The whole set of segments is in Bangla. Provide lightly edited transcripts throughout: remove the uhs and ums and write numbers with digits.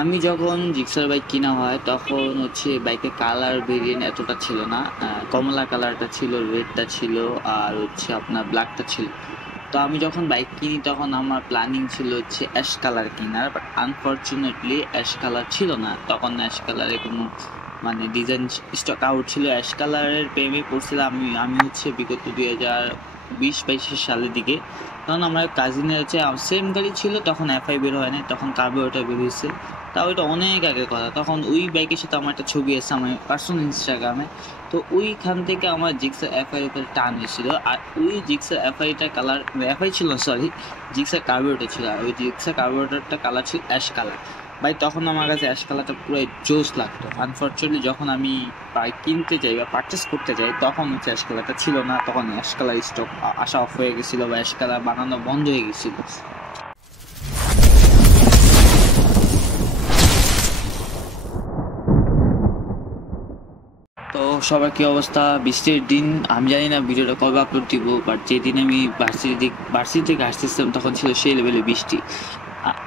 আমি যখন জিক্সার বাইক কিনা হয় তখন হচ্ছে বাইকের কালার ভেরিয়েন্ট এতটা ছিল না। কমলা কালারটা ছিল, রেডটা ছিল, আর হচ্ছে আপনার ব্ল্যাকটা ছিল। তো আমি যখন বাইক কিনি তখন আমার প্ল্যানিং ছিল হচ্ছে অ্যাশ কালার কেনার, বাট আনফর্চুনেটলি অ্যাশ কালার ছিল না তখন। অ্যাশ কালারে কোনো মানে ডিজাইন স্টক আউট ছিল। অ্যাশ কালারের প্রেমে পড়ছিলাম আমি হচ্ছে বিগত 2020-22 সালের দিকে। তখন আমার কাজিনের হচ্ছে সেম গাড়ি ছিল, তখন এফআই বের হয় না, তখন কার্বোরেটর বের হয়েছে। তাও এটা অনেক আগের কথা। তখন ওই বাইকের সাথে আমার একটা ছবি আছে আমার পার্সোনাল ইনস্টাগ্রামে। তো ওইখান থেকে আমার জিক্সার এফআই উপরে টান এসেছিল। আর ওই জিক্সার এফআইটা কালার, এফআই ছিল সরি, জিক্সার কার্বোরেটর ছিল। আর ওই জিক্সার কার্বোরেটরটা কালার ছিল অ্যাশ কালার। ভাই তখন আমার কাছে অ্যাশ কালারটা পুরো জোস লাগতো। আনফর্চুনেটলি যখন আমি বাইক কিনতে যাই বা পারচেস করতে যাই তখন হচ্ছে অ্যাশ কালারটা ছিল না। তখন অ্যাশ কালার স্টক আসা অফ হয়ে গেছিলো বা অ্যাশ কালার বানানো বন্ধ হয়ে গেছিলো। তো সবার কি অবস্থা? বৃষ্টির দিন, আমি জানি না ভিডিওটা কবে আপলোড দিব, বাট যেদিন আমি ভার্সিটি থেকে আসতেছিলাম তখন ছিল সেই লেভেলে বৃষ্টি।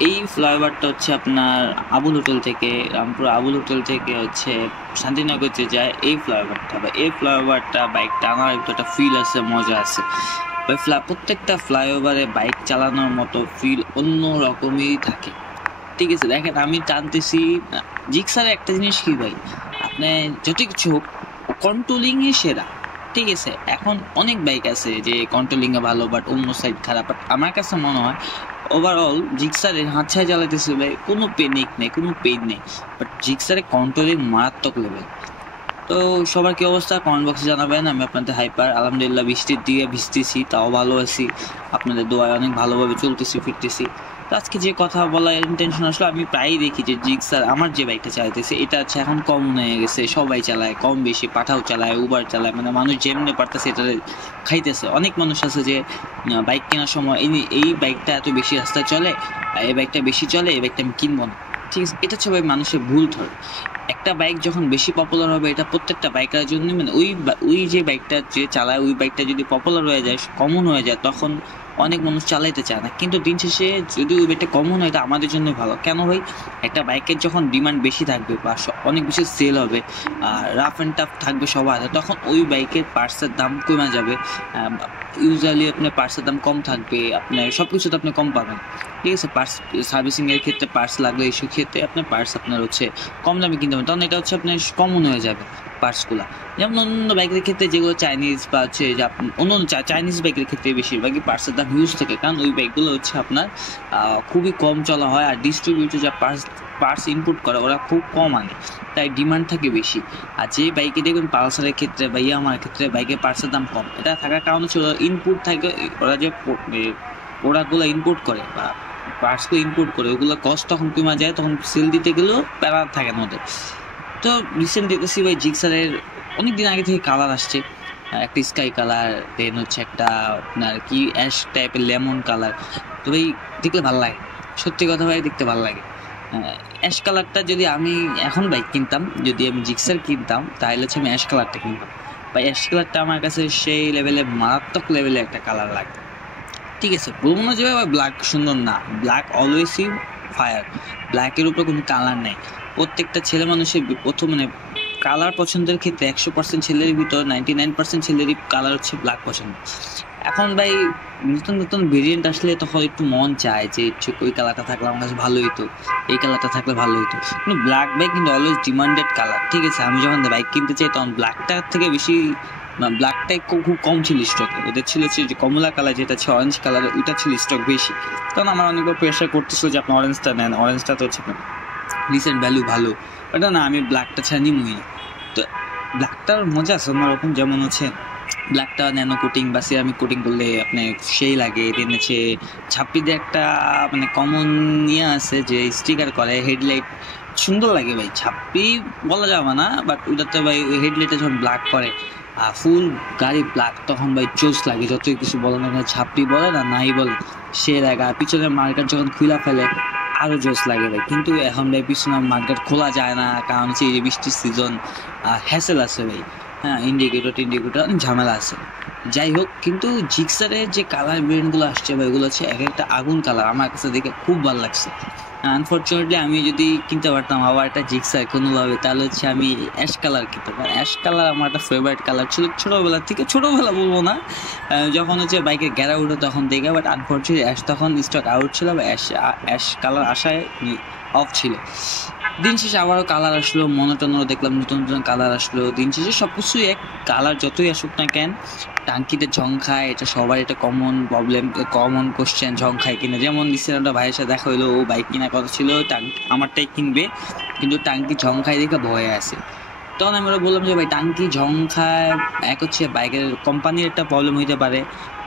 এই ফ্লাইওভারটা হচ্ছে আপনার আবুল হোটেল থেকে, রামপুর আবুল হোটেল থেকে হচ্ছে শান্তিনগরতে যায় এই ফ্লাইওভারটা। বা এই ফ্লাইওভারটা বাইক টানার একটা ফিল আছে, মজা আছে ভাই। প্রত্যেকটা ফ্লাইওভারে বাইক চালানোর মতো ফিল অন্য রকমই থাকে। ঠিক আছে, দেখেন আমি টানতেছি। জিক্সারের একটা জিনিস কি ভাই, আপনি যত কিছু হোক কন্ট্রোলিংয়ে সেরা। ঠিক আছে, এখন অনেক বাইক আছে যে কন্ট্রোলিংয়ে ভালো বাট অন্য সাইড খারাপ, বাট আমার কাছে মনে হয় ওভারঅল জিক্সারের হাত ছায় চালাইতেছে ভাই, কোনো পেনিক নেই, কোনো পেন নেই, বাট জিক্সারের কন্ট্রোলিং মারাত্মক লেভেল। তো সবার কি অবস্থা কমেন্ট বক্সে জানাবেন। আমি আপনাদের হাইপার, আলহামদুলিল্লাহ বৃষ্টির দিয়ে ভিজতেছি তাও ভালো আছি, আপনাদের দোয়ায় অনেক ভালোভাবে চলতেছি ফিরতেছি। তো আজকে যে কথা বলার ইন্টেনশন আসলে, আমি প্রায়ই দেখি যে জিক্সার আমার যে বাইকটা চালাইতেছে এটা হচ্ছে এখন কম হয়ে গেছে, সবাই চালায় কম বেশি, পাঠাও চালায়, উবার চালায়, মানে মানুষ যেমনি পারতেছে এটা খাইতেছে। অনেক মানুষ আছে যে বাইক কেনার সময় এই বাইকটা এত বেশি রাস্তায় চলে, এই বাইকটা বেশি চলে, এই বাইকটা আমি কিনবো না। ঠিক আছে, এটা হচ্ছে ভাই মানুষের ভুল ধরে। একটা বাইক যখন বেশি পপুলার হবে এটা প্রত্যেকটা বাইকারের জন্য, মানে ওই যে বাইকটা যে চালায় ওই বাইকটা যদি পপুলার হয়ে যায়, কমন হয়ে যায়, তখন অনেক মানুষ চালাইতে চায় না। কিন্তু দিন শেষে যদি ওই বাইকটা কমন হয় এটা আমাদের জন্য ভালো। কেন ভাই, একটা বাইকের যখন ডিমান্ড বেশি থাকবে বা অনেক বেশি সেল হবে, রাফ অ্যান্ড টাফ থাকবে সবার, তখন ওই বাইকের পার্টসের দাম কমে যাবে। ইউজুয়ালি আপনার পার্টসের দাম কম থাকবে, আপনার সব কিছুতে আপনি কম পাবেন। ঠিক আছে, পার্টস সার্ভিসিংয়ের ক্ষেত্রে পার্টস লাগলে এইসব ক্ষেত্রে আপনার পার্টস আপনার হচ্ছে কম দামে কিনতে হবে, তখন এটা হচ্ছে আপনার কমন হয়ে যাবে পার্টসগুলো। যেমন অন্য বাইকের ক্ষেত্রে যেগুলো চাইনিজ বা হচ্ছে যে অন্য চাইনিজ বাইকের ক্ষেত্রে বেশিরভাগই পার্টসের দাম হিউজ থাকে, কারণ ওই বাইকগুলো হচ্ছে আপনার খুবই কম চলা হয়। আর ডিস্ট্রিবিউটর যা পার্টস ইনপুট করে ওরা খুব কম আনে, তাই ডিমান্ড থাকে বেশি। আর যে বাইকে দেখবেন পালসারের ক্ষেত্রে বা ইয়ামার ক্ষেত্রে বাইকের পার্টসের দাম কম, এটা থাকার কারণ হচ্ছে ইনপুট থাকে, ওরা যে প্রোডাক্টগুলো ইনপুট করে বা পার্টসগুলো ইনপুট করে ওগুলো কস্ট তখন কমে যায়, তখন সেল দিতে গেলেও প্যারা থাকে না ওদের। তো রিসেন্ট দেখতেছি ভাই জিক্সারের অনেক দিন আগে থেকে কালার আসছে, একটা স্কাই কালার, দেন হচ্ছে একটা আপনার কি অ্যাশ টাইপের লেমন কালার। তো ভাই দেখলে ভালো লাগে, সত্যি কথা ভাই দেখতে ভালো লাগে। অ্যাশ কালারটা যদি আমি এখন বাইক কিনতাম, যদি আমি জিক্সার কিনতাম তাহলে হচ্ছে আমি অ্যাশ কালারটা কিনতাম। ভাই অ্যাশ কালারটা আমার কাছে সেই লেভেলে মারাত্মক লেভেলে একটা কালার লাগে। ঠিক আছে, বলবো যে ব্ল্যাক সুন্দর না, ব্ল্যাক অলওয়েজই ফায়ার, ব্ল্যাকের উপরে কোনো কালার নেই। প্রত্যেকটা ছেলে মানুষের প্রথম মানে কালার পছন্দের ক্ষেত্রে 100% ছেলের ভিতর 99% ছেলেরই কালার হচ্ছে ব্ল্যাক পছন্দ। এখন ভাই নতুন নতুন ভেরিয়েন্ট আসলে তখন একটু মন চায় যে ওই কালারটা থাকলে আমার কাছে ভালো হইতো, এই কালারটা থাকলে ভালো হইতো। কিন্তু ব্ল্যাক বাইক কিন্তু অলওয়েজ ডিমান্ডেড কালার। ঠিক আছে, আমি যখন বাইক কিনতে চাই তখন ব্ল্যাকটার থেকে বেশি ব্ল্যাকটাই খুব কম ছিল স্টকে, ওদের ছিল যে কমলা কালার যেটা ছিল অরেঞ্জ কালার, ওইটা ছিল স্টক বেশি। কারণ আমার অনেকবার প্রেশার করতেছিল যে আপনি অরেঞ্জটা নেন, অরেঞ্জটা তো হচ্ছে রিসেন্ট ভ্যালু ভালো, ওটা না, আমি ব্ল্যাকটা ছাড়া নিমই না। তো ব্ল্যাকটার মজা আছে অন্যরকম, যেমন হচ্ছে ব্ল্যাকটা ন্যানো কোটিং বা সিরামিক কোটিং করলে আপনি সেই লাগে। দেন হচ্ছে ছাপ্পিতে একটা মানে কমন নিয়ে আছে যে স্টিকার করে হেডলাইট, সুন্দর লাগে ভাই। ছাপ্পি বলা যাবে না, বাট ওটাতে ভাই ওই হেডলাইটে যখন ব্ল্যাক করে ফুল গাড়ি ব্ল্যাক, তখন ভাই চোস লাগে। যতই কিছু বলে না, ছাপ্পি বলে না নাই বলে, সে লাগে। আর পিছনের মার্কার যখন খুলা ফেলে আরও জোস লাগে ভাই। কিন্তু এখন ভাই পিছনের মার্কার খোলা যায় না, কারণ হচ্ছে এই যে বৃষ্টির সিজন, হ্যাসেল আছে ভাই। হ্যাঁ, ইন্ডিকেটর অনেক ঝামেলা আছে। যাই হোক, কিন্তু জিক্সারের যে কালার ব্রেন্ডগুলো আসছে ভাই, ওগুলো হচ্ছে এক একটা আগুন কালার, আমার কাছে দেখে খুব ভালো লাগছে। আনফরচুনেটলি আমি যদি কিনতে পারতাম আবার একটা জিক্সার কোনোভাবে, তাহলে হচ্ছে আমি অ্যাশ কালার কিনতে পারি। অ্যাশ কালার আমার একটা ফেভারিট কালার ছিল ছোটোবেলা থেকে, ছোটোবেলা বলবো না, যখন হচ্ছে বাইকের গ্যারা উঠে তখন দেখে, বাট আনফরচুনেটলি অ্যাশ তখন স্টক আউট ছিল, বা অ্যাশ কালার আসায় অফ ছিল। দিন শেষে আবারও কালার আসলো, মনোটনও দেখলাম নতুন নতুন কালার আসলো। দিন শেষে সব কিছুই এক, কালার যতই আসুক না কেন টাঙ্কিতে ঝং খায়, এটা সবার একটা কমন প্রবলেম, কমন কোশ্চেন, ঝং খায় কিনা। যেমন রিসেন্ট ভাইয়ের সাথে দেখা হইলো, ও বাইক কেনার কথা ছিল, আমারটাই কিনবে, কিন্তু টাঙ্কি ঝং খায় দেখে ভয়ে আছে। তখন আমরা বললাম যে ভাই টাঙ্কি ঝং খায়, এক হচ্ছে বাইকের কোম্পানির একটা প্রবলেম হইতে পারে,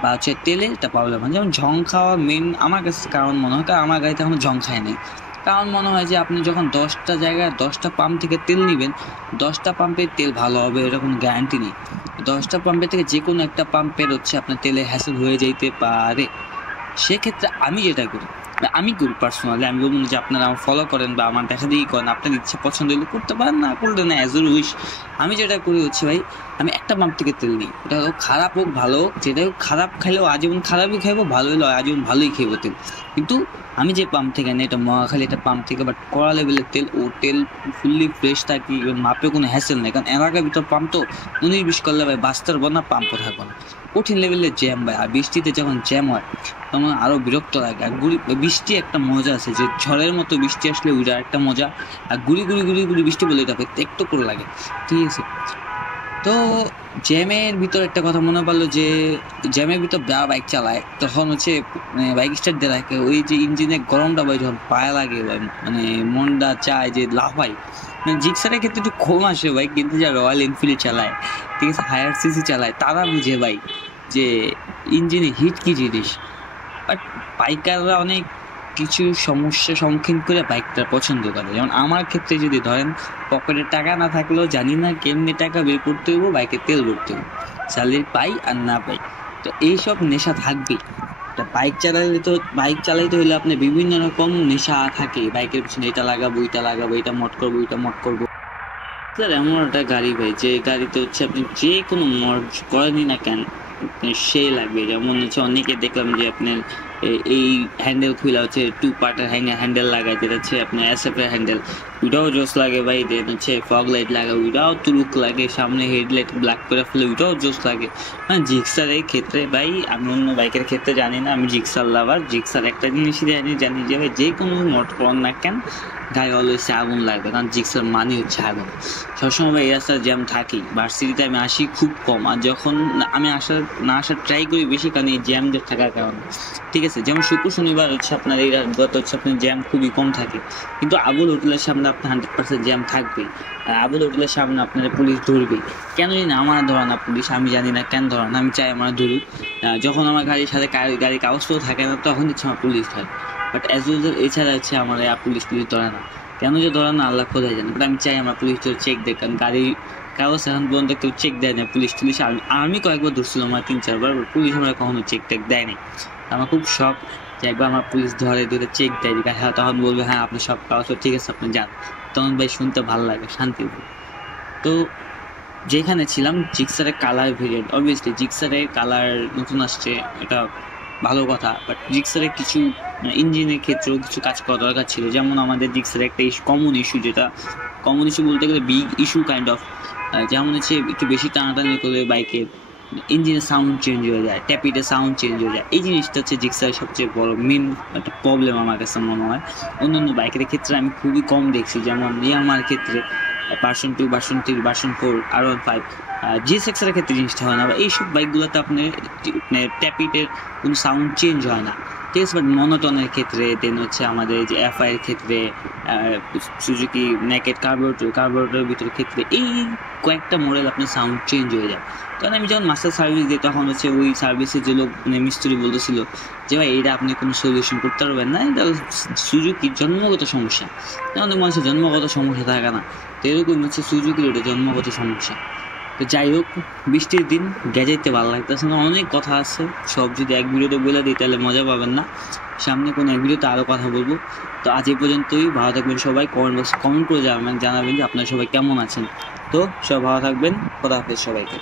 বা হচ্ছে তেলের একটা প্রবলেম হয়। যেমন ঝং খাওয়া মেন আমার কাছে কারণ মনে হয়, কারণ আমার গাড়িতে এখনো ঝং খায় নেই। কারণ মনে হয় যে আপনি যখন 10টা জায়গায় 10টা পাম্প থেকে তেল নেবেন, 10টা পাম্পের তেল ভালো হবে এটা কোনো গ্যারান্টি নেই। 10টা পাম্পের থেকে যে কোনো একটা পাম্পের হচ্ছে আপনার তেলে হ্যাসেল হয়ে যেতে পারে। সেক্ষেত্রে আমি যেটা করি, আমি করি পার্সোনালি, আমি বলবো যে আপনারা আমার ফলো করেন বা আমার দেখা দেখি করেন, আপনার ইচ্ছা পছন্দ হলে করতে পারেন, না করলে না, অ্যাজ ইউর উইশ। আমি যেটা করি হচ্ছে ভাই, আমি একটা পাম্প থেকে তেল নিই, ওটা হোক খারাপ হোক ভালো হোক, যেটা হোক, খারাপ খাইলেও আজীবন খারাপই খাইবো, ভালো হলেও আজীবন ভালোই খাইবো তেল। কিন্তু আমি যে পাম্প থেকে নিই, এটা মহাখালী একটা পাম্প থেকে, বাট কড়া লেভেলের তেল, ও তেল ফুললি ফ্রেশ থাকে, মাপে কোনো হ্যাসেল নেই। কারণ এলাকার ভিতর পাম্প তো 19-20 করলে ভাই বাঁচতে পারবো না, পাম্পও থাকবো না, কঠিন লেভেলের জ্যাম ভাই। আর বৃষ্টিতে যখন জ্যাম হয় তখন আরও বিরক্ত লাগে। আর বৃষ্টি একটা মজা আছে, যে ঝড়ের মতো বৃষ্টি আসলে ওইটা একটা মজা, আর গুড়ি গুড়ি গুড়ি গুড়ি বৃষ্টি বলে এটা একটু করে লাগে, ঠিক আছে। তো জ্যামের ভিতর একটা কথা মনে পড়লো, যে জ্যামের ভিতর যা বাইক চালায় তখন হচ্ছে বাইক স্টার্ট দিয়ে রাখে, ওই যে ইঞ্জিনের গরমটা ভাই যখন পায়ে লাগে ভাই, মানে মনটা চায় যে লাফাই। জিক্সারের ক্ষেত্রে একটু কম আসে ভাই, কিন্তু যা রয়্যাল এনফিল্ড চালায়, ঠিক আছে, হায়ার সিসি চালায়, তারা বুঝে ভাই যে ইঞ্জিনে হিট কি জিনিস। বাট বাইকাররা অনেক কিছু সমস্যার সম্মুখীন করে বাইকটা পছন্দ করে। যেমন আমার ক্ষেত্রে যদি ধরেন, পকেটে টাকা না থাকলেও জানি না কেমনি টাকা বের করতে হইব, বাইকে তেল ভরতে হইব, স্যালারি পাই আর না পাই, তো এইসব নেশা থাকবেই। তো বাইক চালাইতে হলে আপনার বিভিন্ন রকম নেশা থাকে, বাইকের পিছনে এটা লাগাবো, এটা মড করবো, স্যার এমন একটা গাড়ি ভাই, যে গাড়িতে হচ্ছে আপনি যে কোনো মড করেনি না কেন সেই লাগবে। যেমন হচ্ছে অনেকে দেখলাম যে আপনার এই হ্যান্ডেল খুলে হচ্ছে 2 পার্টের হ্যান্ডেল লাগায়, যেটা হচ্ছে আপনার SF এর হ্যান্ডেল, ওইটাও জোস লাগে ভাই। দেন হচ্ছে ফগ লাইট লাগে, ওইটাও তুলুক লাগে, সামনে হেডলাইট ব্ল্যাক করে ফেলে, ওইটাও জোস লাগে। মানে জিক্সারের ক্ষেত্রে ভাই, আমি অন্য বাইকের ক্ষেত্রে জানি না, আমি জিক্সার লাভার। জিক্সার একটা জিনিসই জানি যে ভাই যে কোনো মোড করেন না কেন গায়ে অলওয়েজ আগুন লাগবে, কারণ জিক্সার মানে হচ্ছে আগুন। সবসময় ভাই এই রাস্তার জ্যাম থাকেই, ভার্সিটিতে আমি আসি খুব কম, আর যখন আমি আসার ট্রাই করি বেশি, কারণ এই জ্যাম থাকার কারণে, ঠিক আছে। যেমন শুক্র শনিবার হচ্ছে আপনার এই রাত হচ্ছে আপনার জ্যাম খুবই কম থাকে, কিন্তু আবুল হোটেলের সামনে আপনার 100% জ্যাম থাকবে। আর আবুল হোটেলের সামনে আপনার পুলিশ ধরবে, কেন জানি না আমার ধরা না পুলিশ, আমি জানি না কেন ধরা না, আমি চাই আমার ধরুক। যখন আমার গাড়ির সাথে গাড়ির কাগজপত্র থাকে না, তখন হচ্ছে আমার পুলিশ ধরে, বাট অ্যাজ ইউজুয়াল এছাড়া হচ্ছে আমার পুলিশ ধরে না। কেন যে ধরে না আল্লাহ খোদাই জানে, বাট আমি চাই আমার পুলিশ চেক দেয়, কারণ গাড়ির কাগজ এখন পর্যন্ত কেউ চেক দেয় না, পুলিশ আমি কয়েকবার ধরছিল আমার 3-4 বার, পুলিশ আমরা কখনো চেক টেক দেয় নাই। আমার খুব শখ যে একবার আমার পুলিশ ধরে চেক দেয়, হ্যাঁ তখন বলবে হ্যাঁ আপনার সব কাগজ ঠিক আছে আপনি যান, তখন ভাই শুনতে ভালো লাগে, শান্তি। তো যেখানে ছিলাম, জিক্সারের কালার ভেরিয়েন্ট, অবভিয়াসলি জিক্সারের কালার নতুন আসছে, এটা ভালো কথা, বাট জিক্সারের কিছু ইঞ্জিনের ক্ষেত্রেও কিছু কাজ করা দরকার ছিল। যেমন আমাদের জিক্সারের একটা কমন ইস্যু, যেটা কমন ইস্যু বলতে গেলে বিগ ইস্যু কাইন্ড অফ, যেমন হচ্ছে একটু বেশি টানাটানি করলে বাইকের ইঞ্জিনের সাউন্ড চেঞ্জ হয়ে যায়, ট্যাপিতে সাউন্ড চেঞ্জ হয়ে যায়। এই জিনিসটা হচ্ছে জিক্সারের সবচেয়ে বড় মেন একটা প্রবলেম আমার কাছে মনে হয়। অন্যান্য বাইকের ক্ষেত্রে আমি খুবই কম দেখছি, যেমন ইয়ামার ক্ষেত্রে ভার্সন 2, ভার্সন 3, ভার্সন 4, R15, GSX-এর ক্ষেত্রে জিনিসটা হয় না। বা এইসব বাইকগুলোতে আপনার ট্যাপিটের কোনো সাউন্ড চেঞ্জ হয় না, ঠিক আছে। বাট মনোটনের ক্ষেত্রে, দেন হচ্ছে আমাদের যে FI এর ক্ষেত্রে, সুজুকি নেকেড কার্বোরেটরের ভিতরের ক্ষেত্রে, এই কয়েকটা মডেল আপনার সাউন্ড চেঞ্জ হয়ে যায়। কারণ আমি যখন মাস্টার সার্ভিস দিই, তখন হচ্ছে ওই সার্ভিসের যে লোক মিস্ত্রি বলতেছিল যে ভাই এটা আপনি কোনো সলিউশন করতে পারবেন না, এটা সুজুকির জন্মগত সমস্যা। অনেক মানুষের জন্মগত সমস্যা থাকে না, তো এরকম হচ্ছে সুজুকির এটা জন্মগত সমস্যা। তো যাই হোক, বৃষ্টির দিন গেজাইতে ভালো লাগতেছে না, অনেক কথা আছে, সব যদি এক ভিডিওতে বলে দিই তাহলে মজা পাবেন না। সামনে কোনো এক ভিডিওতে আরও কথা বলবো। তো আজ এই পর্যন্তই, ভালো থাকবেন সবাই, কমেন্ট করে জানাবেন যে আপনারা সবাই কেমন আছেন। তো সব ভালো থাকবেন, খোদা হাফেজ সবাইকে।